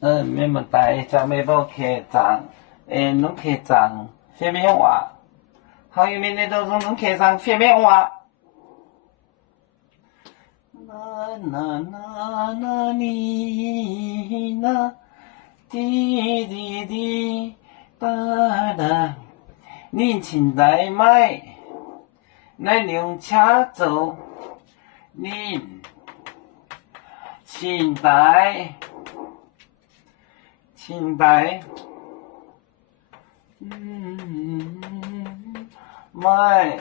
没问题，就未无客栈，拢客栈phía bên ngoài，好有面那都是拢客栈phía bên ngoài。啦啦啦哩啦，滴滴滴哒哒，恁前台买，咱用车走，恁前台。买，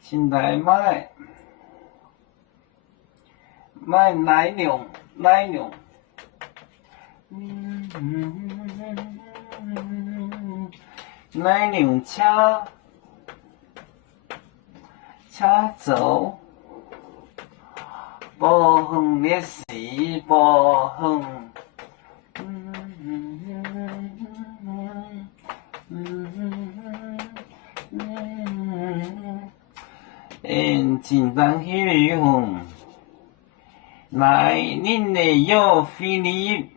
现在买奶牛，奶牛车走，不远的时，不远。简单去旅行，来恁的有菲律，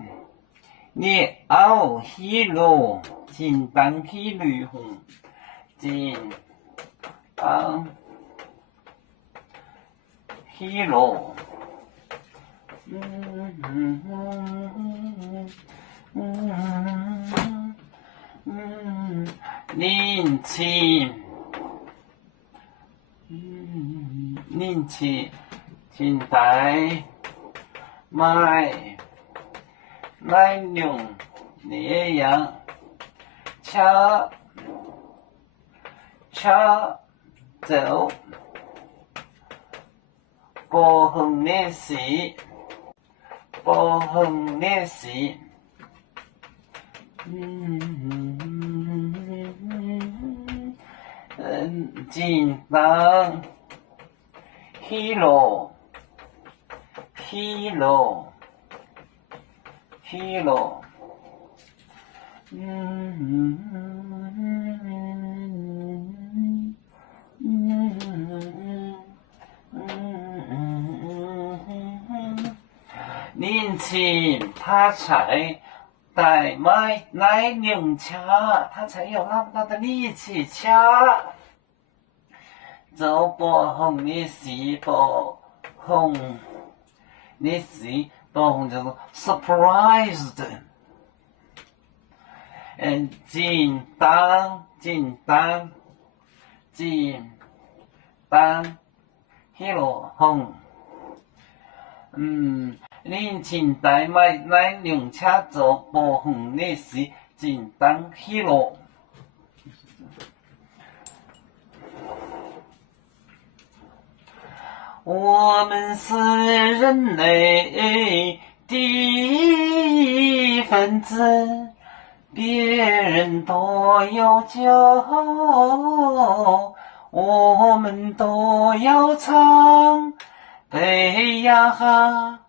你后去咯，简单去旅行，简单去咯。恁去现在买奶牛那样车走，不远的时，简单去咯，恁亲他才带买奶牛车，他才有那么大的力气车。走不红的时，不红的时，不红叫做 surprised。简单去咯红。恁现在买奶牛车走不远的时，简单去咯。我们是人类的一份子，别人都有酒，我们都要唱。背呀哈，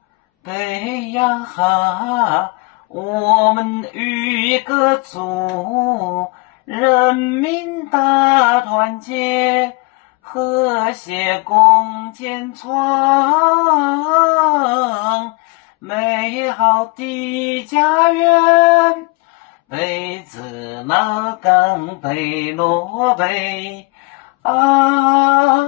我们与歌组，人民大团结，和谐共建创美好的家园。北自那岗，北落北啊。